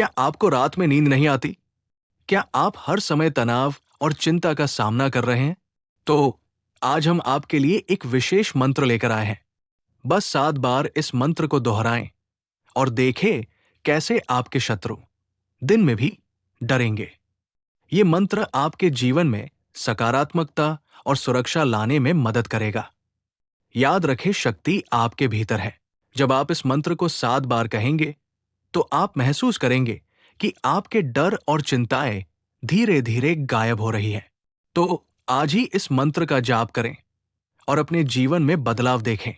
क्या आपको रात में नींद नहीं आती? क्या आप हर समय तनाव और चिंता का सामना कर रहे हैं? तो आज हम आपके लिए एक विशेष मंत्र लेकर आए हैं। बस 7 बार इस मंत्र को दोहराएं और देखें कैसे आपके शत्रु दिन में भी डरेंगे। ये मंत्र आपके जीवन में सकारात्मकता और सुरक्षा लाने में मदद करेगा। याद रखें, शक्ति आपके भीतर है। जब आप इस मंत्र को 7 बार कहेंगे, तो आप महसूस करेंगे कि आपके डर और चिंताएं धीरे धीरे गायब हो रही हैं। तो आज ही इस मंत्र का जाप करें और अपने जीवन में बदलाव देखें।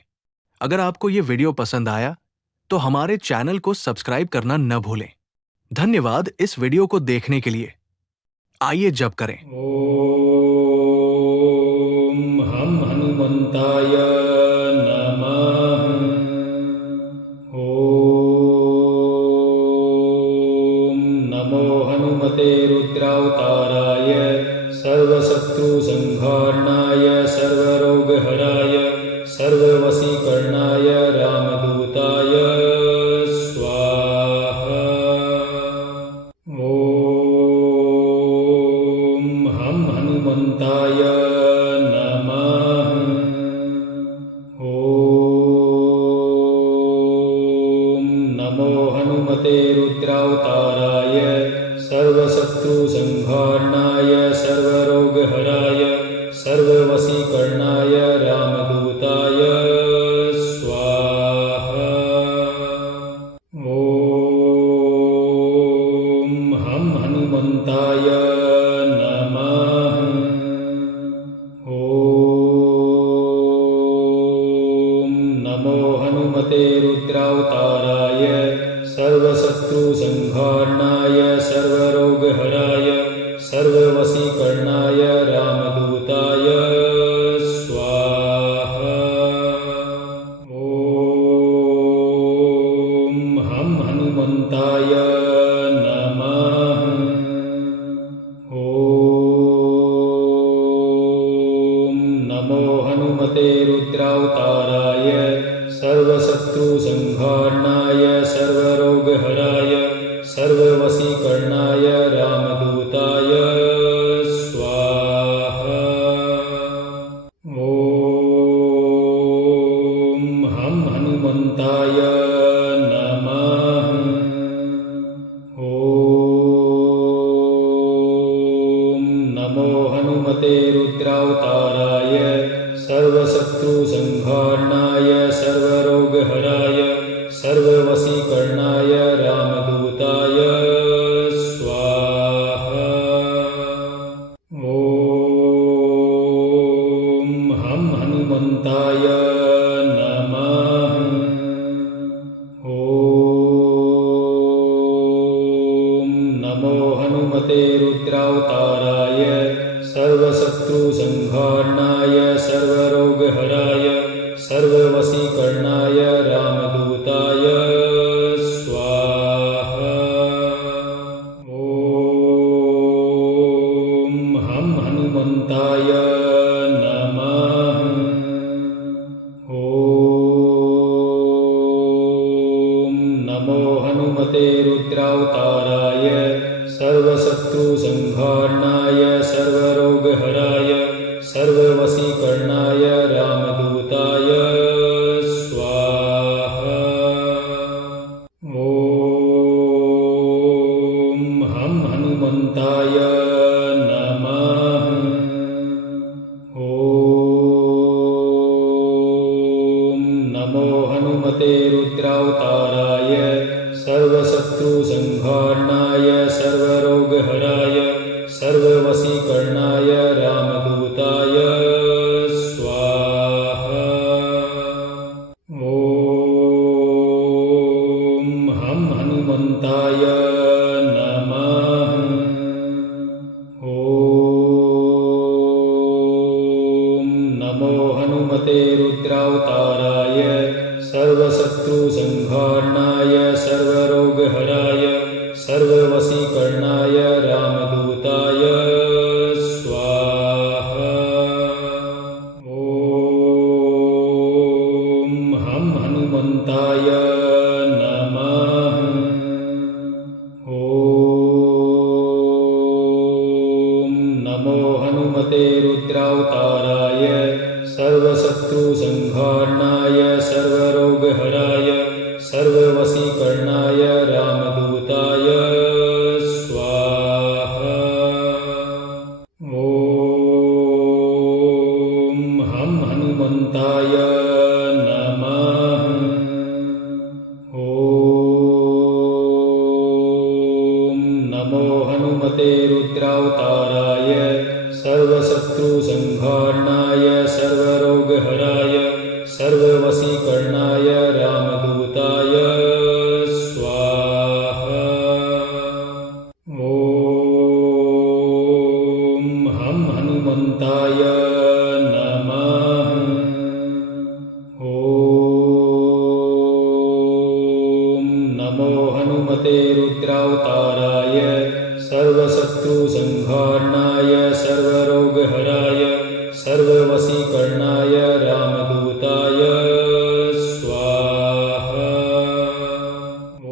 अगर आपको ये वीडियो पसंद आया, तो हमारे चैनल को सब्सक्राइब करना न भूलें। धन्यवाद इस वीडियो को देखने के लिए। आइए जप करें। ओम हम हनुमंताय नमः। ओम नमो हनुमते रुद्रावताराय सर्वशत्रुसंहारणाय सर्वरोगहराय सर्ववशीकरणाय रामदूताय स्वाहा। ओम हम हनुमंताय नमः। ओम नमो हनुमते रुद्रावताराय सर्वशत्रुसंहारणाय सर्वरोगहराय सर्ववशीकरणाय रामदूताय स्वाहा। ओम हम हनुमंताय नमः। ओम नमो हनुमते रुद्रावताराय सर्वशत्रुसंहारणाय सर्वरोगहराय सर्ववशीकरणाय रामदूताय स्वाहा। ओम हम हनुमंताय नमः। ओम नमो हनुमते रुद्रावताराय सर्वशत्रुसंहारणाय सर्वरोगहराय सर्ववशीकरणाय रामदूताय स्वाहा। ओम हम हनुमंताय नमः। ओम नमो हनुमते रुद्रावताराय सर्वशत्रुसंहारणाय सर्वरोगहराय सर्ववशीकरणाय रामदूताय स्वाहा। ओम हम हनुमंताय नमः। ओम नमो हनुमते रुद्रावताराय सर्वशत्रुसंहारणाय सर्वरोगहराय सर्ववशीकरणाय रामदूताय स्वाहा। ओम हम हनुमंताय नमः। ओम नमो हनुमते रुद्रावताराय सर्वशत्रुसंहारणाय सर्वरोगहराय सर्ववशीकरणाय रामदूताय स्वाहा। ओम हम हनुमंताय नमः। ओम नमो हनुमते रुद्रावताराय सर्वशत्रुसंहारणाय सर्वरोगहराय सर्ववशीकरणाय रामदूताय स्वाहा। ओम हम हनुमंताय नमः। ओम नमो हनुमते रुद्रावताराय सर्वशत्रुसंहारणाय सर्वरोगहराय सर्ववशीकरणाय रामदूताय स्वाहा। ओम हम हनुमंताय नमः। रुद्रावताराय सर्वशत्रुसंहारणाय सर्वरोगहराय सर्ववशीकरणाय रामदूताय स्वाहा। ॐ हं हनुमन्ताय नमः। ॐ नमो हनुमते रुद्रावताराय सर्वशत्रुसंहारणाय सर्वरोगहराय सर्ववशीकरणाय रामदूताय स्वाहा। ॐ हं हनुमन्ताय नमः। ॐ नमो हनुमते रुद्रावताराय सर्वशत्रुसंहारणाय सर्वरोगहराय सर्ववशीकरणाय रामदूताय स्वाहा। ॐ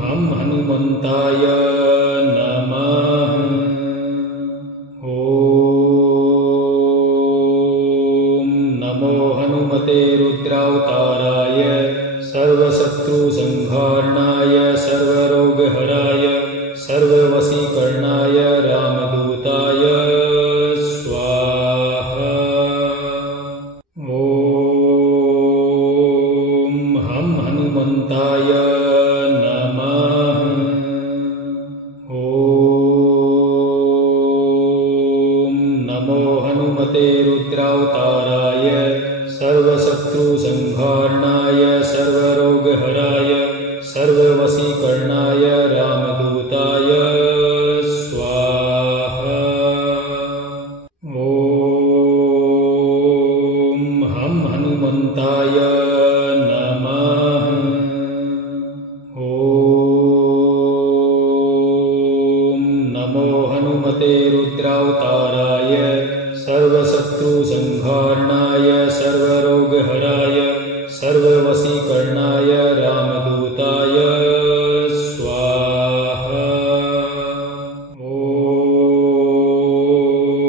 हं हनुमन्ताय नमः। ॐ नमो हनुमते रुद्रावताराय सर्वशत्रुसंहारणाय सर्वरोगहराय सर्ववशीकरणाय रामदूताय स्वाहा। ॐ हं हनुमन्ताय नमः। ॐ नमो हनुमते रुद्रावताराय सर्वशत्रुसंहारणाय सर्वरोगहराय सर्ववशीकरणाय रामदूताय स्वाहा। ॐ हं हनुमन्ताय नमः। ॐ नमो हनुमते रुद्रावताराय सर्वशत्रुसंहारणाय सर्वरोगहराय सर्ववशीकरणाय रामदूताय स्वाहा।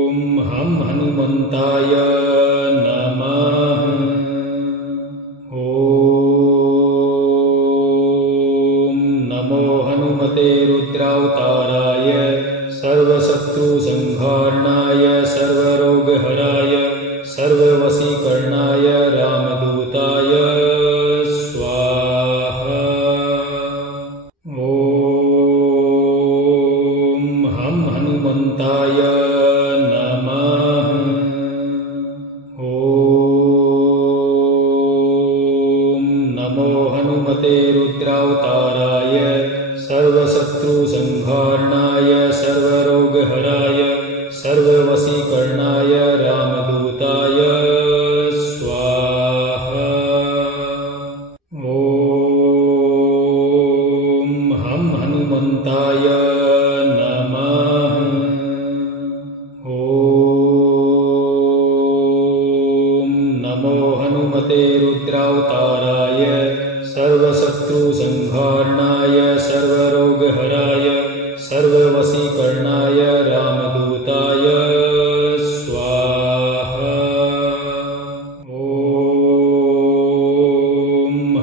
ॐ हं हनुमन्ताय नमः। ॐ नमो हनुमते रुद्रावताराय सर्वशत्रुसंहारणाय सर्वरोगहराय सर्ववशीकरणाय रामदूताय स्वाहा। ॐ हं हनुमन्ताय नमः। ॐ नमो हनुमते रुद्रावताराय सर्वशत्रुसंहारणाय सर्वरोगहराय सर्ववशीकरणाय रामदूताय स्वाहा। ॐ हं हनुमन्ताय नमः। ॐ नमो हनुमते रुद्रावताराय सर्वशत्रुसंहारणाय सर्वरोगहराय सर्ववशीकरणाय रामदूताय स्वाहा। ॐ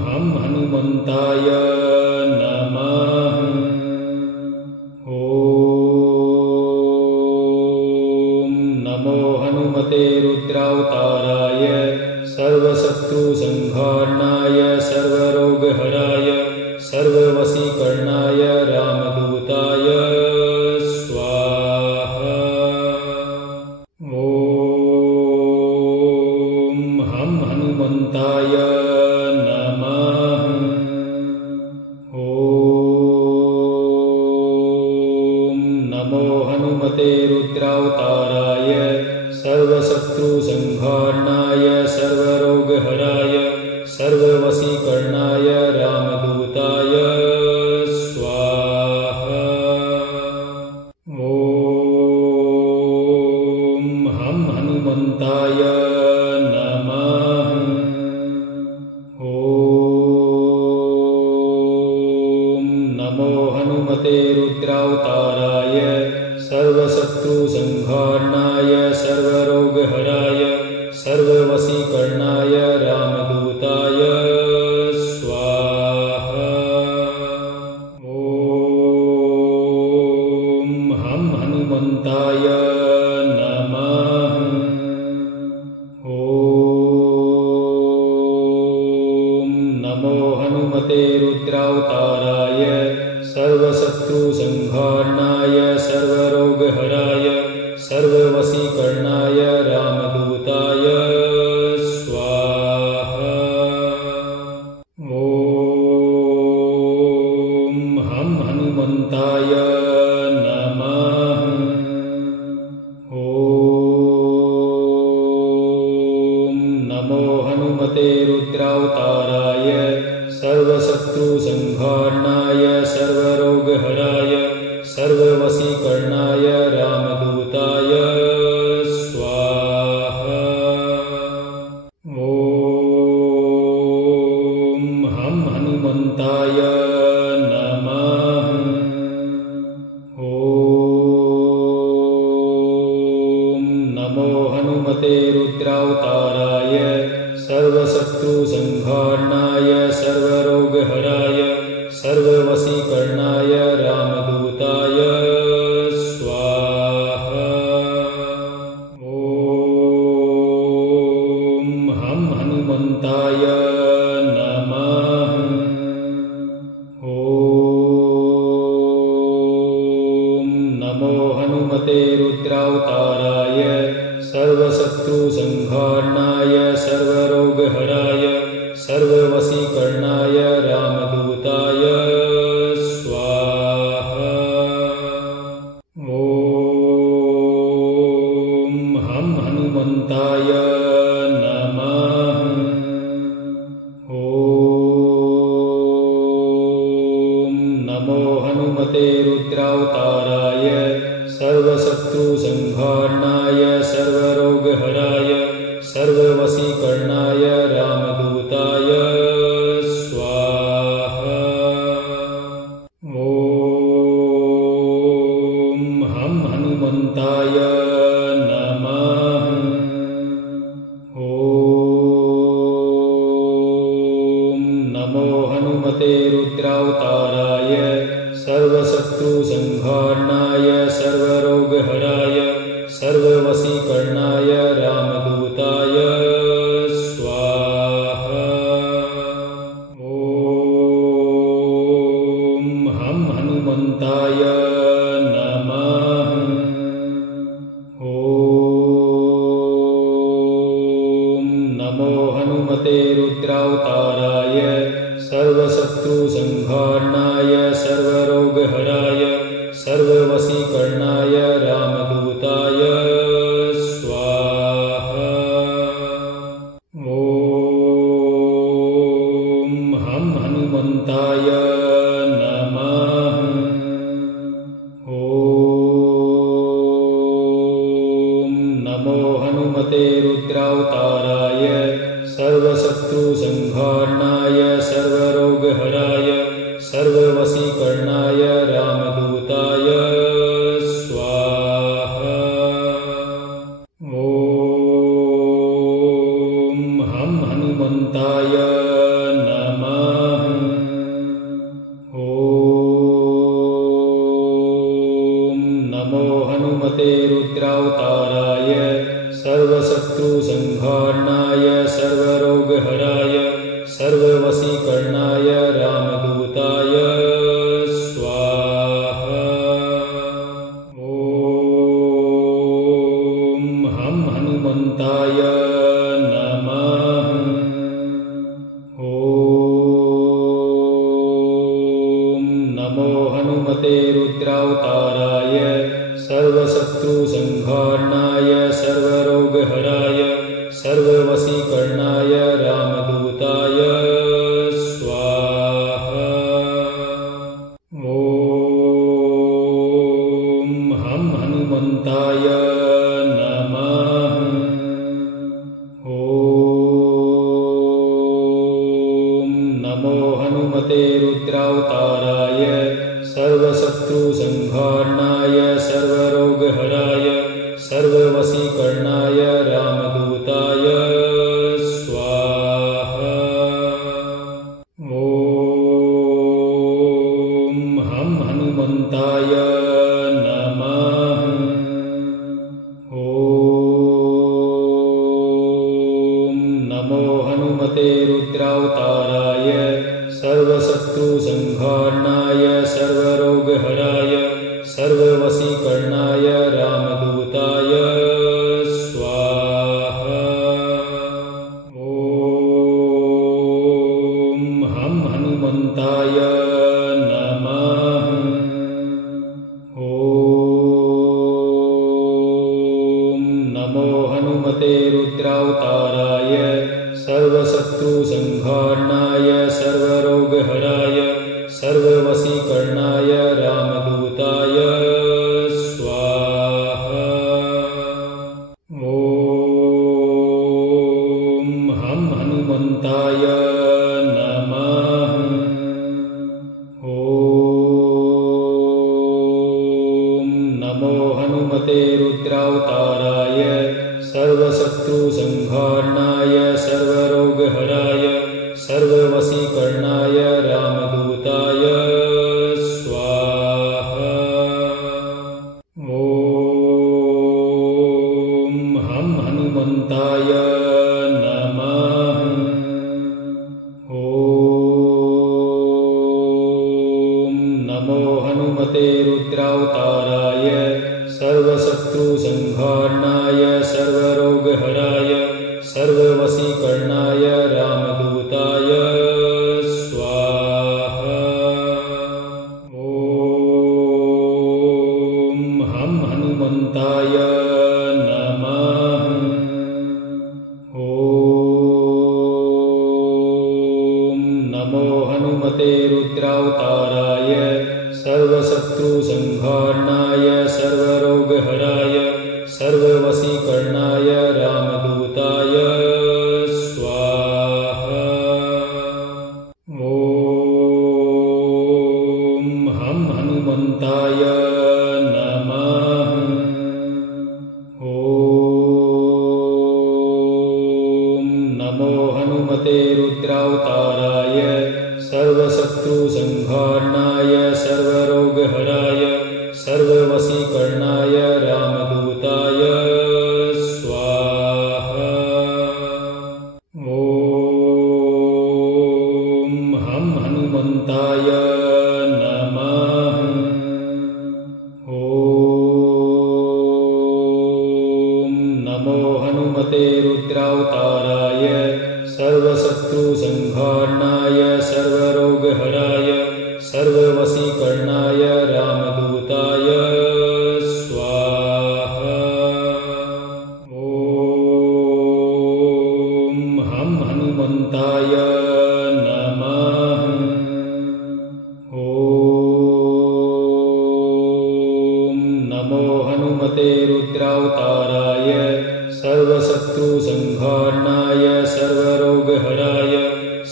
हं हनुमन्ताय नमः। ॐ नमो हनुमते रुद्रावताराय सर्वशत्रुसंहारणाय सर्वरोगहराय सर्ववशीकरणाय रामदूताय स्वाहा। ॐ हं हनुमन्ताय नमः। ॐ नमो हनुमते रुद्रावताराय सर्वशत्रुसंहारणाय सर्वरोगहराय सर्ववशीकरणाय रामदूताय स्वाहा। नमो हनुमते रुद्रावताराय सर्वशत्रुसंहारणाय सर्वरोगहराय सर्ववशीकरणाय रामदूताय स्वाहा। ॐ हं हनुमन्ताय नमः। ॐ नमो हनुमते रुद्रावताराय सर्वशत्रुसंहारणाय सर्वरोगहराय सर्ववशीकरणाय रामदूताय स्वाहा। ॐ हं हनुमन्ताय नमः। ॐ नमो हनुमते रुद्रावताराय सर्वशत्रुसंहारणाय सर्वरोगहराय सर्ववशीकरणाय रामदूताय स्वाहा। ॐ हं हनुमन्ताय नमः। ॐ नमो हनुमते रुद्रावताराय सर्वशत्रुसंहारणाय सर्वरोगहराय सर्ववशीकरणाय रामदूताय स्वाहा। ॐ हं हनुमन्ताय नमः। ॐ नमो हनुमते रुद्रावताराय सर्वशत्रुसंहारणाय सर्वरोगहराय सर्ववशीकरणाय रामदूताय स्वाहा। ॐ हं हनुमन्ताय नमः। ॐ नमो हनुमते रुद्रावताराय सर्वशत्रुसंहारणाय सर्वरोगहराय सर्ववशीकरणाय रामदूताय स्वाहा। ॐ हं हनुमन्ताय नमः। ॐ नमो हनुमते रुद्रावताराय सर्वशत्रुसंहारणाय सर्वरोगहराय सर्ववशीकरणाय रामदूताय स्वाहा। ॐ हं हनुमन्ताय नमः। ॐ नमो हनुमते रुद्रावताराय सर्वशत्रुसंहारणाय सर्वरोगहराय सर्ववशीकरणाय रामदूताय स्वाहा। ॐ हं हनुमन्ताय नमः। ॐ नमो हनुमते रुद्रावताराय सर्वशत्रुसंहारणाय सर्वरोगहराय सर्ववशीकरणाय रामदूताय स्वाहा। ॐ हं हनुमन्ताय नमः। ॐ नमो हनुमते रुद्रावताराय सर्वशत्रुसंहारणाय सर्वरोगहराय सर्ववशीकरणाय रामदूताय स्वाहा। ॐ हं हनुमन्ताय नमः। ॐ नमो हनुमते रुद्रावताराय सर्वशत्रुसंहारणाय सर्वरोगहराय सर्ववशीकरणाय रामदूताय स्वाहा। ॐ हं हनुमन्ताय नमः। ॐ नमो हनुमते रुद्रावताराय सर्वशत्रुसंहारणाय सर्वरोगहराय सर्ववशीकरणाय रामदूताय स्वाहा। ॐ हं हनुमन्ताय नमः। ॐ नमो हनुमते रुद्रावताराय सर्वशत्रुसंहारणाय सर्वरोगहराय सर्ववशीकरणाय रामदूताय स्वाहा। ॐ हं हनुमन्ताय नमः। ॐ नमो हनुमते रुद्रावताराय सर्वशत्रुसंहारणाय सर्वरोगहराय सर्ववशीकरणाय रामदूताय स्वाहा। ॐ हं हनुमन्ताय नमः। ॐ नमो हनुमते रुद्रावताराय सर्वशत्रुसंहारणाय सर्वरोगहराय सर्ववशीकरणाय रामदूताय स्वाहा। ॐ हं हनुमन्ताय नमः। ॐ नमो हनुमते रुद्रावताराय सर्वशत्रुसंहारणाय सर्वरोगहराय सर्ववशीकरणाय रामदूताय स्वाहा। ॐ हं हनुमन्ताय नमः। ॐ नमो हनुमते रुद्रावताराय सर्वशत्रुसंहारणाय सर्वरोगहराय सर्ववशीकरणाय रामदूताय स्वाहा। ॐ हं हनुमन्ताय नमः। ॐ नमो हनुमते रुद्रावताराय सर्वशत्रुसंहारणाय सर्वरोगहराय सर्ववशीकरणाय रामदूताय स्वाहा। ॐ हं हनुमन्ताय नमः। ॐ नमो हनुमते रुद्रावताराय सर्वशत्रुसंहारणाय सर्वरोगहराय सर्ववशीकरणाय रामदूताय स्वाहा। ॐ हं हनुमन्ताय नमः। ॐ नमो हनुमते रुद्रावताराय सर्वशत्रुसंहारणाय सर्वरोगहराय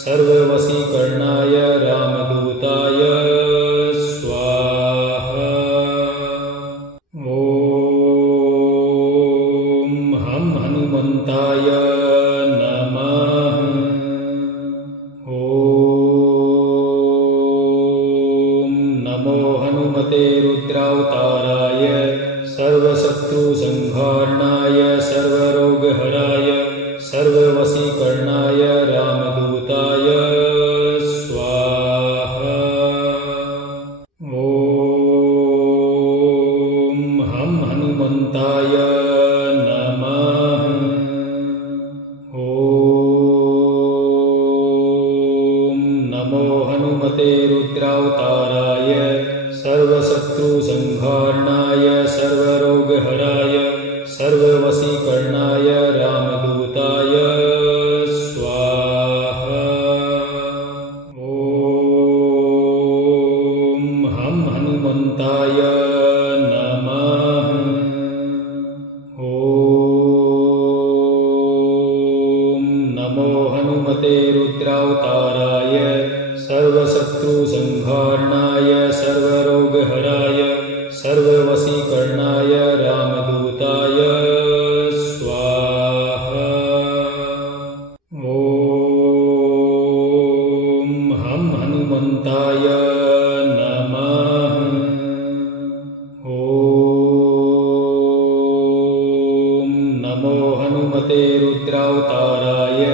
सर्ववशीकरणाय रामदूताय स्वाहा। ॐ हं हनुमन्ताय नमः। ॐ नमो हनुमते रुद्रावताराय सर्वशत्रुसंहारणाय सर्वरोगहराय सर्ववशीकरणाय रामदूताय स्वाहा। ॐ हं हनुमन्ताय नमः। ॐ नमो हनुमते रुद्रावताराय सर्वशत्रुसंहारणाय सर्वरोगहराय सर्ववशीकरणाय रामदूताय स्वाहा। ॐ हं हनुमन्ताय नमः। ॐ नमो हनुमते रुद्रावताराय सर्वशत्रुसंहारणाय सर्वरोगहराय हनुमन्ताय नमः। ॐ नमो हनुमते रुद्रावताराय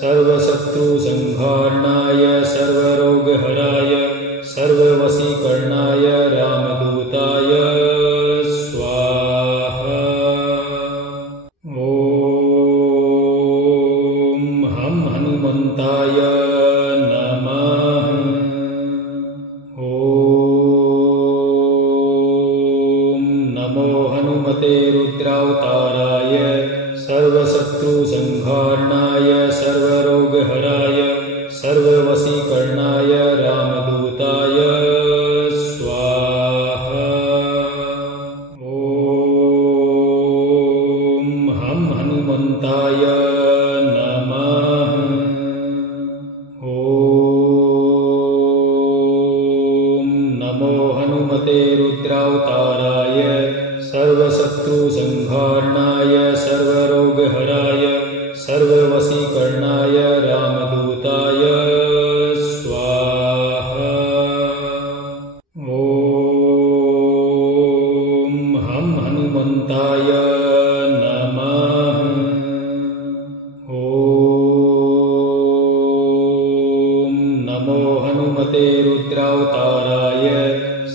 सर्वशत्रुसंहारणाय सर्वरोगहराय सर्ववशीकरणाय रामदूताय स्वाहा। ॐ हम हनुमन्ताय नमः। ॐ नमो हनुमते रुद्रावताराय सर्वशत्रुसंहारणाय सर्वरोगहराय सर्ववशीकरणाय रामदूताय स्वाहा। ॐ हम हनुमन्ताय नमः। ॐ नमो हनुमते रुद्रावताराय सर्वशत्रुसंहारणाय सर्वरोगहराय सर्ववशीकरणाय रामदूताय स्वाहा। ॐ हम हनुमन्ताय नमः। ॐ नमो हनुमते रुद्रावताराय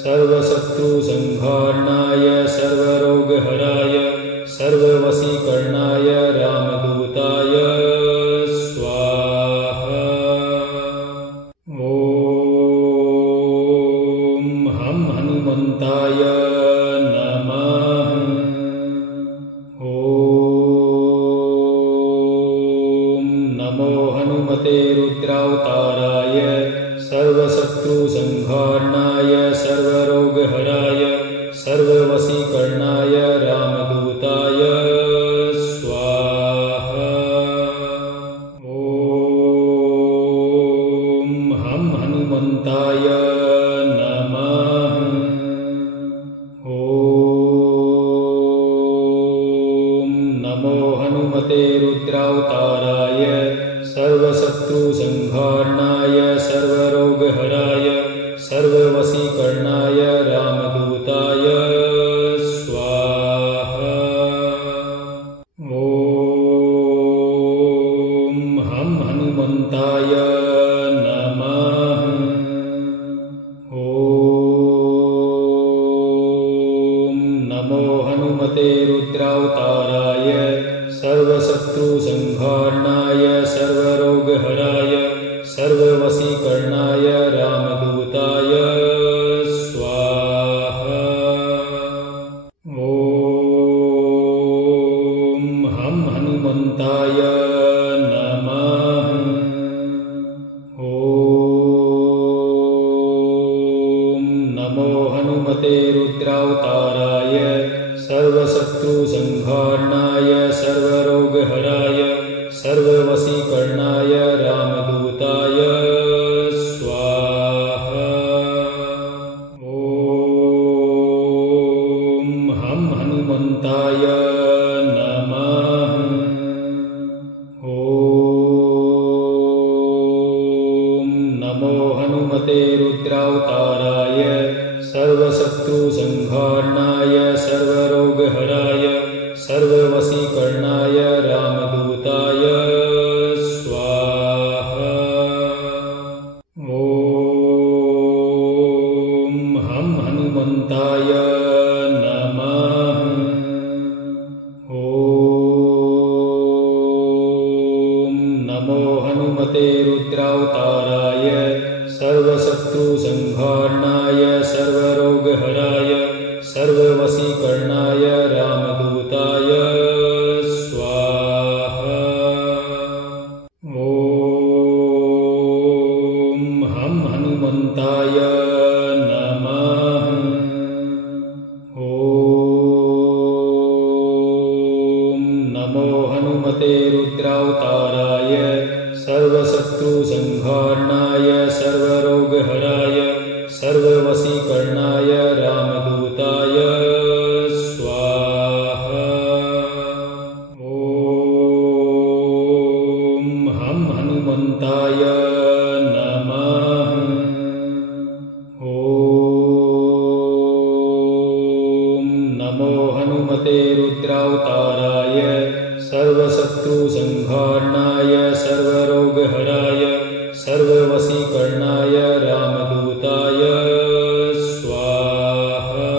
सर्वशत्रुसंहारणाय सर्वरोगहराय सर्ववशीकरणाय रामदूताय स्वाहा। ॐ हम हनुमन्ताय नमः। ॐ नमो हनुमते रुद्रावताराय सर्वशत्रुसंहारणाय सर्वरोगहराय सर्ववशीकरणाय रामदूताय स्वाहा। ॐ हम हनुमन्ताय नमः। ॐ नमो हनुमते रुद्रावताराय सर्वशत्रुसंहारणाय सर्वरोगहराय सर्ववशीकरणाय रामदूताय स्वाहा। ॐ हम हनुमन्ताय नमः। ॐ नमो हनुमते रुद्रावताराय सर्वशत्रुसंहारणाय सर्वरोगहराय सर्ववशीकरणाय रामदूताय स्वाहा। ॐ हम हनुमन्ताय नमः। ॐ नमो हनुमते रुद्रावताराय सर्वशत्रुसंहारणाय सर्वरोगहराय सर्ववशीकरणाय रामदूताय स्वाहा। ॐ हम हनुमन्ताय नमः। ॐ नमो हनुमते रुद्रावताराय सर्वशत्रुसंहारणाय सर्वरोगहराय सर्ववशीकरणाय रामदूताय स्वाहा। ॐ हम हनुमन्ताय नमः। ॐ नमो हनुमते रुद्रावताराय सर्वशत्रुसंहारणाय सर्वरोगहराय सर्ववशीकरणाय रामदूताय स्वाहा। ॐ हम हनुमन्ताय नमः। ॐ नमो हनुमते रुद्रावताराय सर्वशत्रुसंहारणाय सर्वरोगहराय सर्ववशीकरणाय रामदूताय स्वाहा। ॐ हम हनुमन्ताय नमः। ॐ स्वाहा।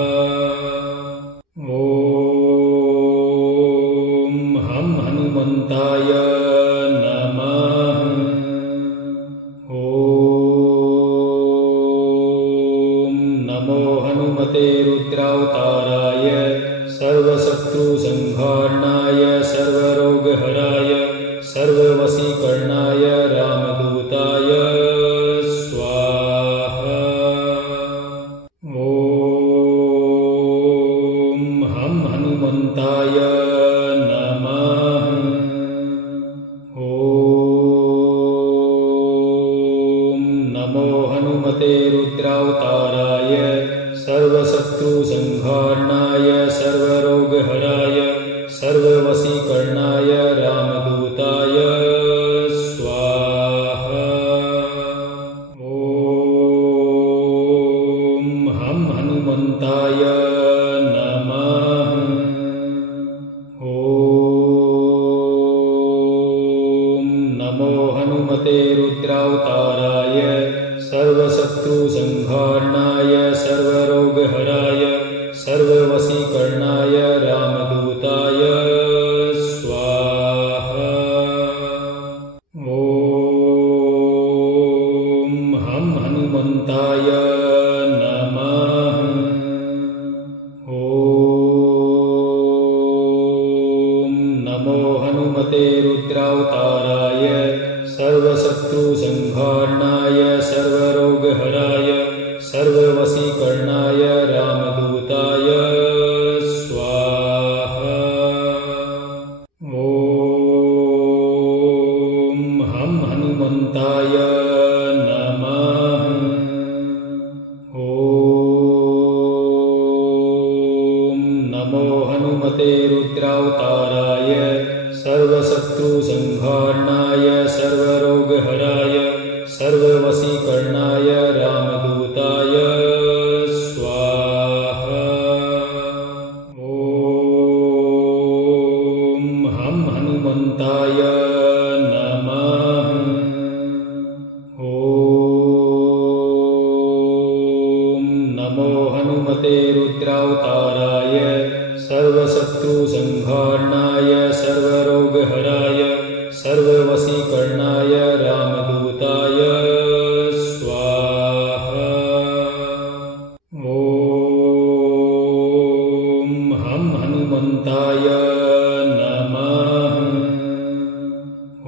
ॐ हं हनुमन्ताय नमः। ॐ नमो हनुमते रुद्रावताराय सर्वशत्रुसंहारणाय सर्वरोगहराय सर्ववशीकरणाय रामदूताय स्वाहा। ॐ हं हनुमन्ताय नमः। ॐ नमो हनुमते रुद्रावताराय सर्वशत्रुसंहारणाय सर्वरोगहराय सर्ववशीकरणाय रामदूताय स्वाहा। ॐ हं हनुमन्ताय नमः। ॐ नमो हनुमते रुद्रावताराय सर्वशत्रुसंहारणाय सर्वरोगहराय सर्ववशीकरणाय रामदूताय स्वाहा। ॐ हं हनुमन्ताय नमः। ॐ नमो हनुमते रुद्रावताराय सर्वशत्रुसंहारणाय सर्वरोगहराय सर्ववशीकरणाय रामदूताय स्वाहा। ॐ हं हनुमन्ताय नमः। ॐ नमो हनुमते रुद्रावताराय सर्वशत्रुसंहारणाय सर्वरोगहराय सर्ववशीकरणाय रामदूताय स्वाहा। ॐ हं हनुमन्ताय नमः। ॐ नमो हनुमते रुद्रावताराय सर्वशत्रुसंहारणाय सर्वरोगहराय सर्ववशीकरणाय रामदूताय स्वाहा। ॐ हं हनुमन्ताय नमः।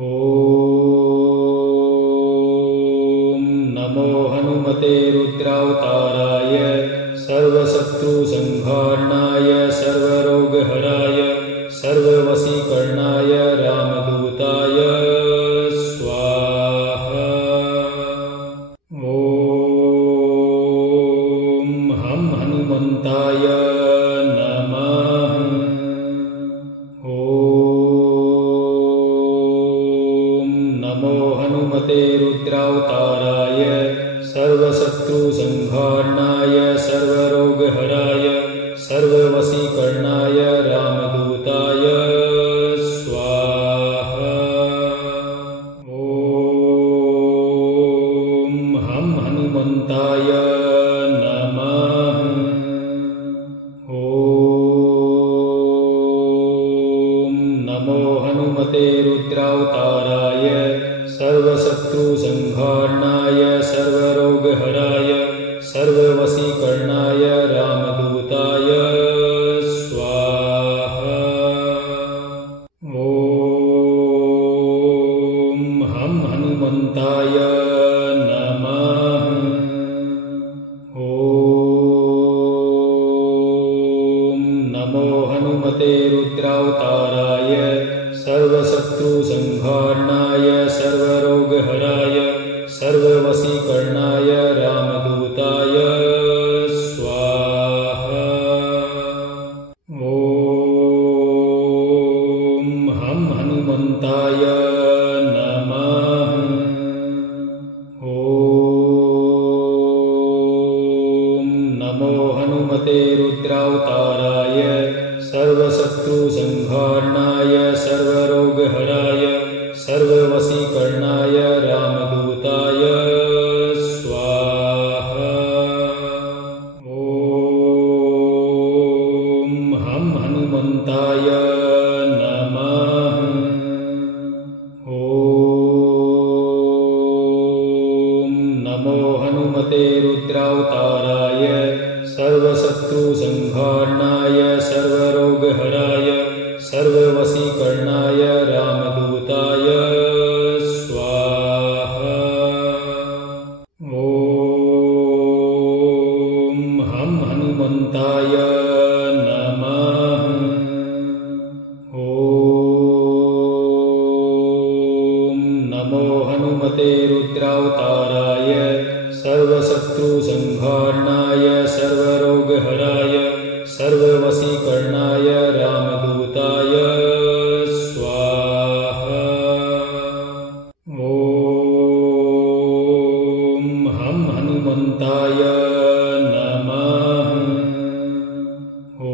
ॐ नमो हनुमते रुद्रावताराय सर्वशत्रुसंहारणाय सर्वरोगहराय सर्ववशीकरणाय रामदूताय स्वाहा। ॐ हं हनुमन्ताय नमः। ॐ नमो हनुमते रुद्रावताराय सर्वशत्रुसंहारणाय सर्वरोगहराय सर्ववशीकरणाय रामदूताय स्वाहा। ॐ हं हनुमन्ताय नमः। ॐ नमो हनुमते रुद्रावताराय सर्वशत्रुसंहारणाय सर्वरोगहराय सर्ववशीकरणाय रामदूताय स्वाहा। ॐ हं हनुमन्ताय नमः। ॐ नमो हनुमते रुद्रावताराय सर्वशत्रुसंहारणाय सर्वरोगहराय सर्ववशीकरणाय रामदूताय स्वाहा। ॐ हं हनुमन्ताय नमः। ॐ नमो हनुमते रुद्रावताराय सर्वशत्रुसंहारणाय सर्वरोगहराय सर्ववशीकरणाय रामदूताय स्वाहा। रुद्रावताराय सर्वशत्रुसंहारणाय सर्वरोगहराय सर्ववशीकरणाय रामदूताय स्वाहा। ॐ हं हनुमन्ताय नमः। ॐ नमो हनुमते रुद्रावताराय सर्वशत्रुसंहारणाय सर्वरोगहराय सर्ववशीकरणाय रामदूताय स्वाहा। ॐ हं हनुमन्ताय नमः। ॐ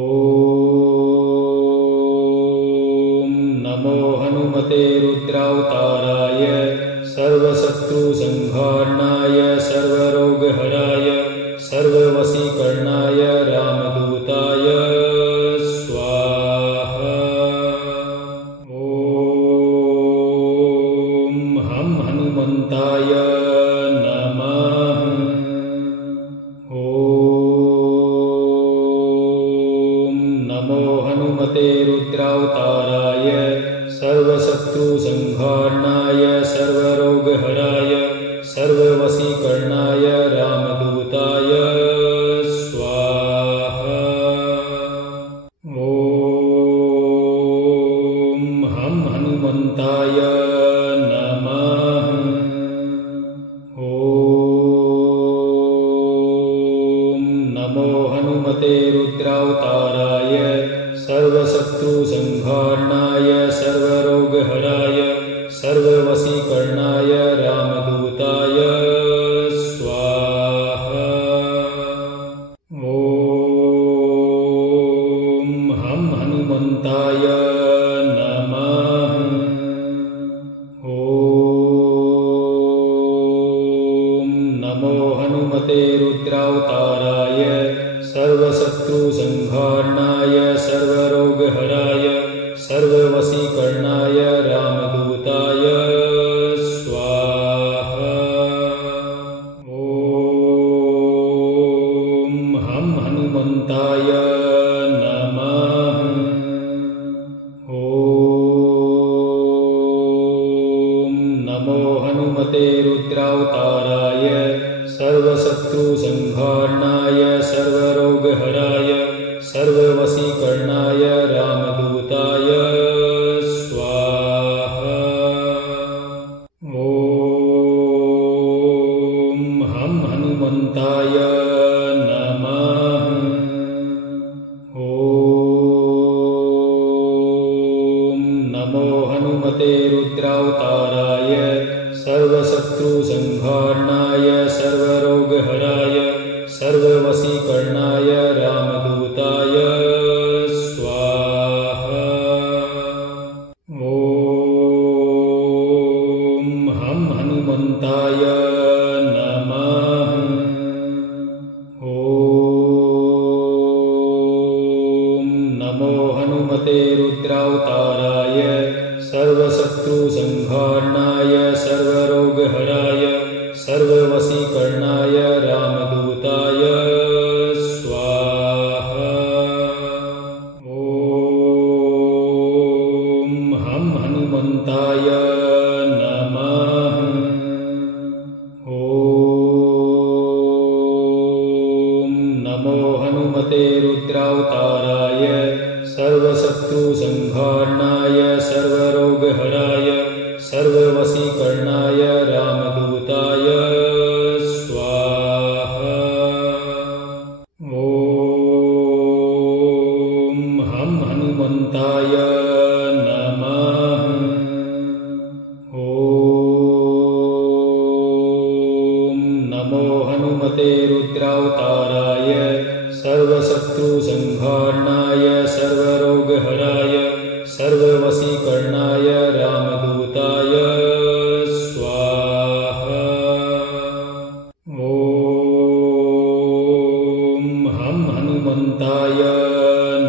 नमो हनुमते रुद्रावताराय सर्वशत्रुसंहारणाय सर्वरोगहराय सर्ववशीकरणाय रामदूताय स्वाहा। ॐ हं हनुमन्ताय नमः। ॐ नमो हनुमते रुद्रावताराय सर्वशत्रुसंहारणाय सर्वरोगहराय सर्ववशीकरणाय रामदूताय स्वाहा। ॐ हं हनुमन्ताय नमः। ॐ नमो हनुमते रुद्रावताराय सर्वशत्रुसंहारणाय सर्वरोगहराय सर्ववशीकरणाय रामदूताय स्वाहा। ॐ हं हनुमन्ताय नमः। ॐ नमो हनुमते रुद्रावताराय सर्वशत्रुसंहारणाय सर्वरोगहराय सर्ववशीकरणाय रामदूताय स्वाहा। ॐ हं हनुमन्ताय नमः। ॐ नमो हनुमते रुद्रावताराय सर्वशत्रुसंहारणाय सर्वरोगहराय सर्ववशीकरणाय रामदूताय स्वाहा। ॐ हं हनुमन्ताय नमः। ॐ नमो हनुमते रुद्रावताराय सर्वशत्रुसंहारणाय सर्वरोगहराय सर्ववशीकरणाय रामदूताय स्वाहा। ॐ हं हनुमन्ताय नमः। ॐ नमो हनुमते रुद्रावताराय सर्वशत्रुसंहारणाय सर्वरोगहराय सर्ववशीकरणाय रामदूताय स्वाहा। ॐ हं हनुमन्ताय नमः। ॐ नमो हनुमते रुद्रावताराय सर्वशत्रुसंहारणाय सर्वरोगहराय सर्ववशीकरणाय रामदूताय स्वाहा। ॐ हं हनुमन्ताय नमः। ॐ नमो हनुमते रुद्रावताराय सर्वशत्रुसंहारणाय सर्वरोगहराय सर्ववशीकरणाय रामदूताय स्वाहा। ॐ हं हनुमन्ताय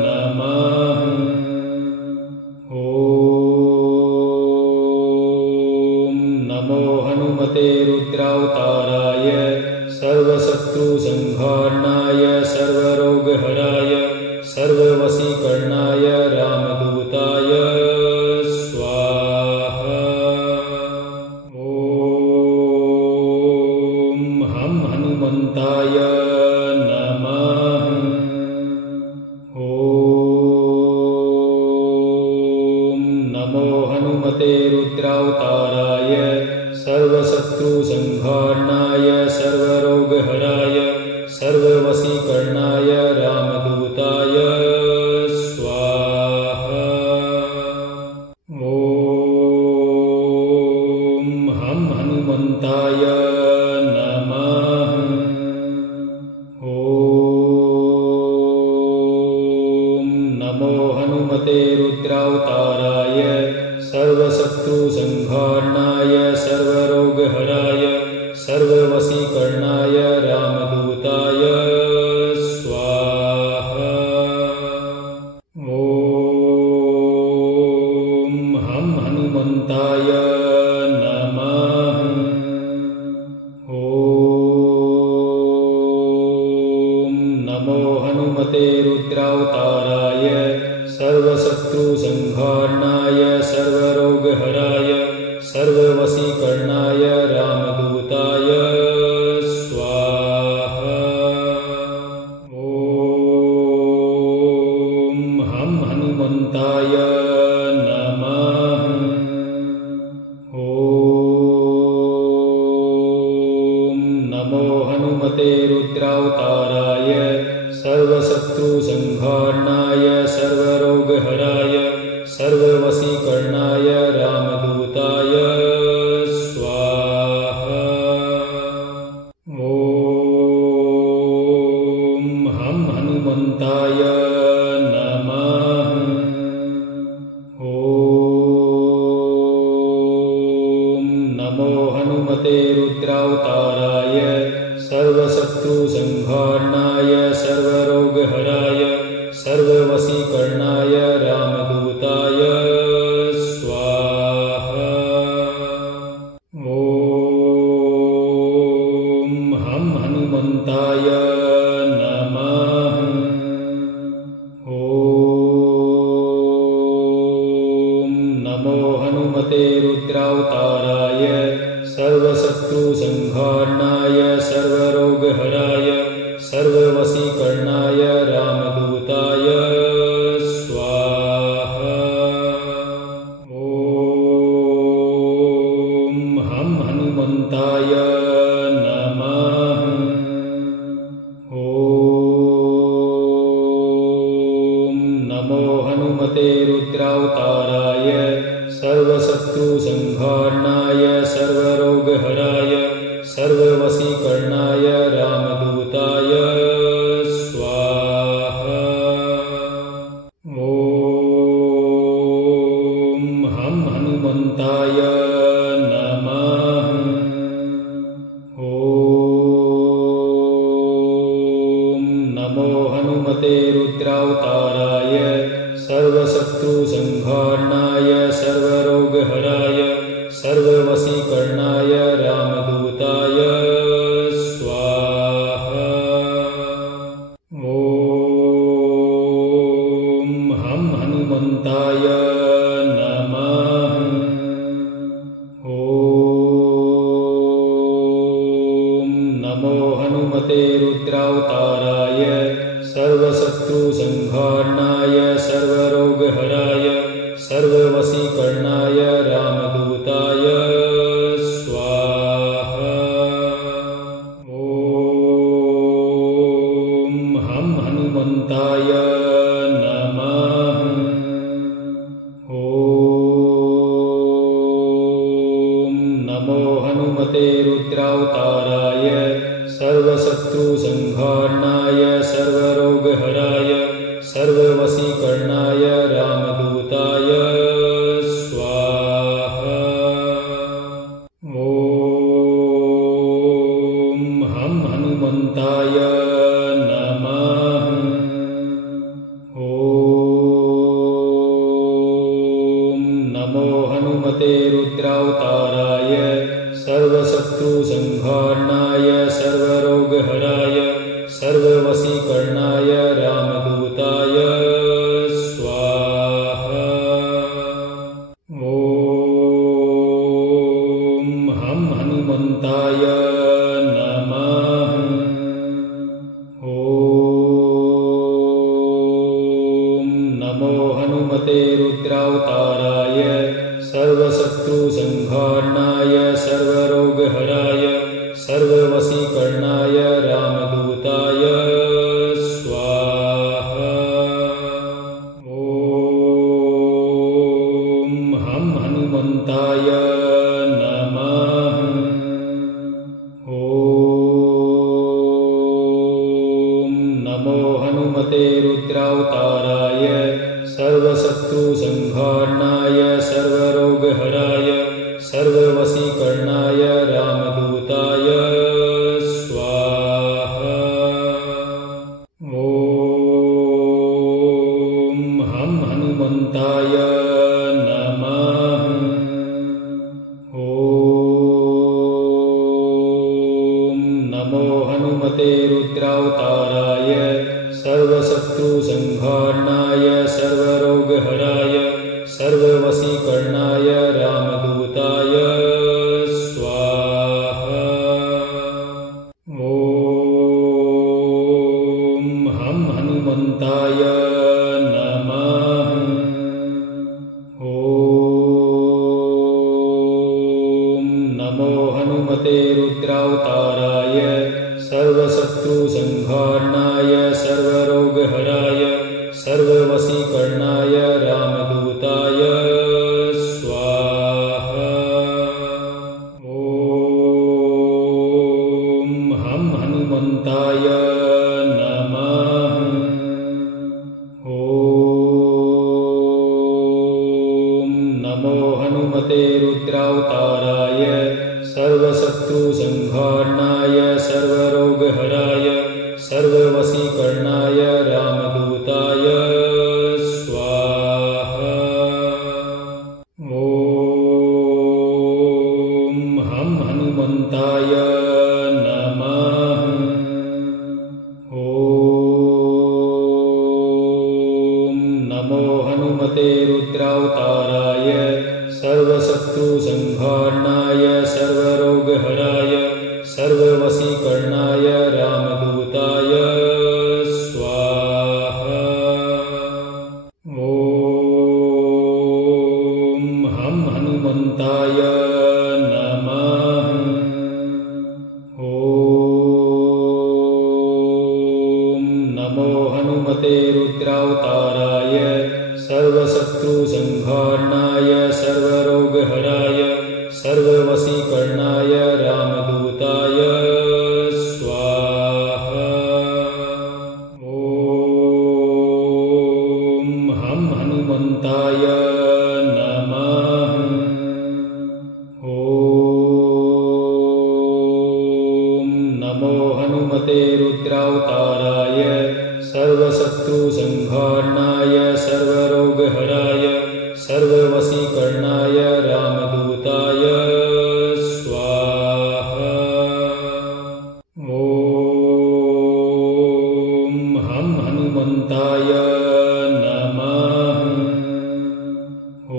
नमः। ॐ नमो हनुमते रुद्रावताराय सर्वशत्रुसंहारणाय सर्वसत्त्वसंहारणाय सर्वरोगहराय सर्ववशीकरणाय रामदूताय स्वाहा। ॐ हं हनुमन्ताय नमः। ॐ नमो हनुमते रुद्रावताराय सर्वशत्रुसंहारणाय सर्वरोगहराय सर्ववशीकरणाय रामदूताय स्वाहा। ॐ हं हनुमन्ताय नमः। ॐ नमो हनुमते रुद्रावताराय सर्वशत्रुसंहारणाय सर्वरोगहराय सर्ववशीकरणाय रामदूताय स्वाहा। ॐ हं हनुमन्ताय नमः। ॐ नमो हनुमते रुद्रावताराय सर्वशत्रुसंहारणाय सर्वरोगहराय सर्ववशीकरणाय रामदूताय स्वाहा। ॐ हं हनुमन्ताय नमः। ॐ नमो हनुमते रुद्रावताराय सर्वशत्रुसंहारणाय सर्वरोगहराय सर्ववशीकरणाय रामदूताय स्वाहा। ॐ हं हनुमन्ताय नमः। ॐ नमो हनुमते रुद्रावताराय सर्वशत्रुसंहारणाय सर्वरोगहराय सर्ववशीकरणाय रामदूताय स्वाहा। ॐ हं हनुमन्ताय नमः। ॐ नमो हनुमते रुद्रावताराय सर्वशत्रुसंहारणाय सर्वरोगहराय सर्ववशीकरणाय रामदूताय स्वाहा। ॐ हं हनुमन्ताय नमः। ॐ नमो हनुमते रुद्रावताराय सर्वशत्रुसंहारणाय सर्वरोगहराय सर्ववशीकरणाय रामदूताय स्वाहा। ॐ हं हनुमन्ताय नमः। ॐ नमो हनुमते रुद्रावताराय सर्वशत्रुसंहारणाय सर्वरोगहराय सर्ववशीकरणाय रामदूताय स्वाहा। ॐ हं हनुमन्ताय नमः। ॐ नमो हनुमते रुद्रावताराय सर्वशत्रुसंहारणाय सर्वरोगहराय सर्ववशीकरणाय रामदूताय स्वाहा। ॐ हं हनुमन्ताय नमः। ॐ नमो हनुमते रुद्रावताराय सर्वशत्रुसंहारणाय सर्वरोगहराय सर्ववशीकरणाय रामदूताय स्वाहा। ॐ हं हनुमन्ताय नमः। ॐ नमो हनुमते रुद्रावताराय सर्वशत्रुसंहारणाय सर्वरोगहराय सर्व सर्ववशीकरणाय रामदूताय स्वाहा। ॐ हं हनुमन्ताय नमः। ॐ नमो हनुमते रुद्रावताराय सर्वशत्रुसंहारणाय सर्वरोगहराय सर्ववशीकरणाय रामदूताय स्वाहा। ॐ हं हनुमन्ताय नमः। ॐ नमो हनुमते रुद्रावताराय सर्वशत्रुसंहारणाय सर्वरोगहराय सर्ववशीकरणाय रामदूताय स्वाहा। ॐ हं हनुमन्ताय नमः। ॐ नमो हनुमते रुद्रावताराय सर्वशत्रुसंहारणाय सर्वरोगहराय सर्ववशीकरणाय रामदूताय स्वाहा। ॐ हं हनुमन्ताय नमः। ॐ नमो हनुमते रुद्रावताराय सर्वशत्रुसंहारणाय सर्वरोगहराय सर्ववशीकरणाय रामदूताय स्वाहा। ॐ हं हनुमन्ताय नमः। ॐ नमो हनुमते रुद्रावताराय सर्वशत्रुसंहारणाय सर्वरोगहराय सर्ववशीकरणाय रामदूताय स्वाहा। ॐ हं हनुमन्ताय नमः। ॐ नमो हनुमते रुद्रावताराय सर्वशत्रुसंहारणाय सर्वरोगहराय सर्ववशीकरणाय रामदूताय स्वाहा। ॐ हं हनुमन्ताय नमः। ॐ नमो हनुमते रुद्रावताराय सर्वशत्रुसंहारणाय सर्वरोगहराय सर्ववशीकरणाय रामदूताय स्वाहा। ॐ हं हनुमन्ताय नमः। ॐ नमो हनुमते रुद्रावताराय सर्वशत्रुसंहारणाय सर्वरोगहराय सर्ववशीकरणाय रामदूताय स्वाहा। ॐ हं हनुमन्ताय नमः।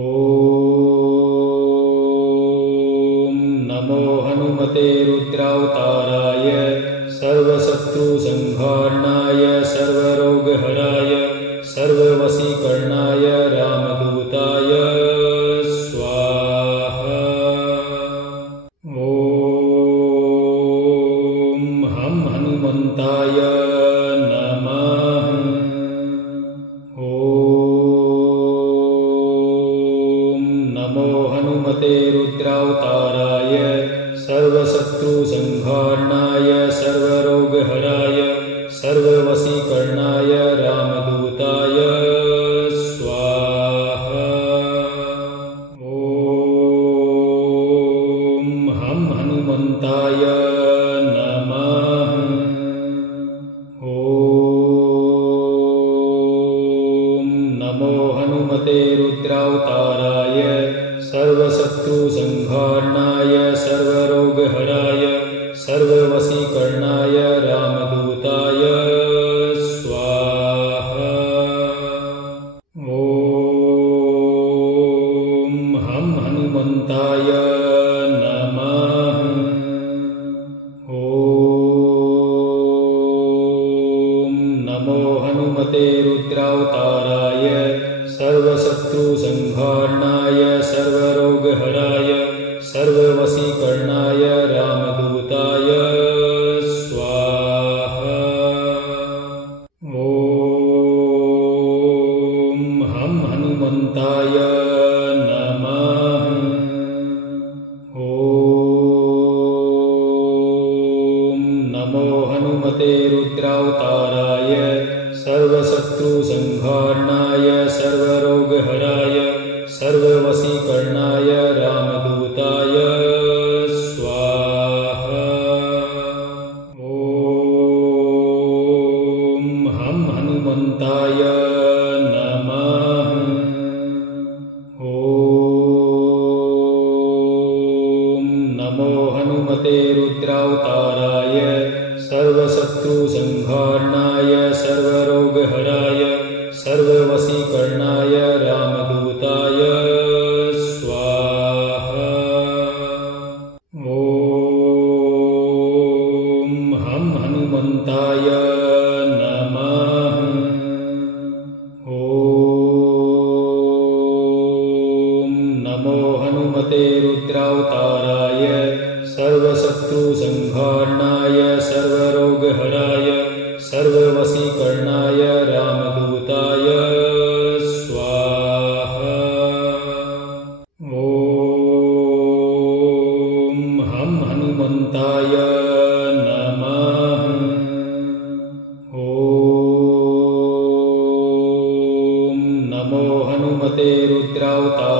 ॐ नमो हनुमते रुद्रावताराय सर्वशत्रुसंहारणाय सर्वरोगहराय सर्ववशीकरणाय रामदूताय स्वाहा। ॐ हं हनुमन्ताय नमः। ॐ नमो हनुमते रुद्रावताराय सर्वशत्रुसंहारणाय सर्वरोगहराय सर्ववशीकरणाय रामदूताय स्वाहा। ॐ हं हनुमन्ताय नमः। ॐ नमो हनुमते रुद्रावताराय सर्वशत्रुसंहारणाय सर्वरोगहराय सर्ववशीकरणाय रामदूताय हनुमते रुद्रावताराय सर्वशत्रुसंहारणाय सर्वरोगहराय सर्ववशीकरणाय रामदूताय स्वाहा। ॐ हं हनुमन्ताय नमः। ॐ नमो हनुमते रुद्रावताराय सर्वशत्रुसंहारणाय सर्वरोगहराय सर्ववशीकरणाय रामदूताय स्वाहा। ॐ हं हनुमन्ताय नमः। ॐ नमो हनुमते रुद्रावताराय सर्वशत्रुसंहारणाय सर्वरोगहराय सर्ववशीकरणाय रामदूताय स्वाहा। ॐ हं हनुमन्ताय नमः। ॐ नमो हनुमते रुद्रावताराय सर्वशत्रुसंहारणाय सर्वरोगहराय सर्ववशीकरणाय रामदूताय स्वाहा। ॐ हं हनुमन्ताय नमः। ॐ नमो हनुमते रुद्रावताराय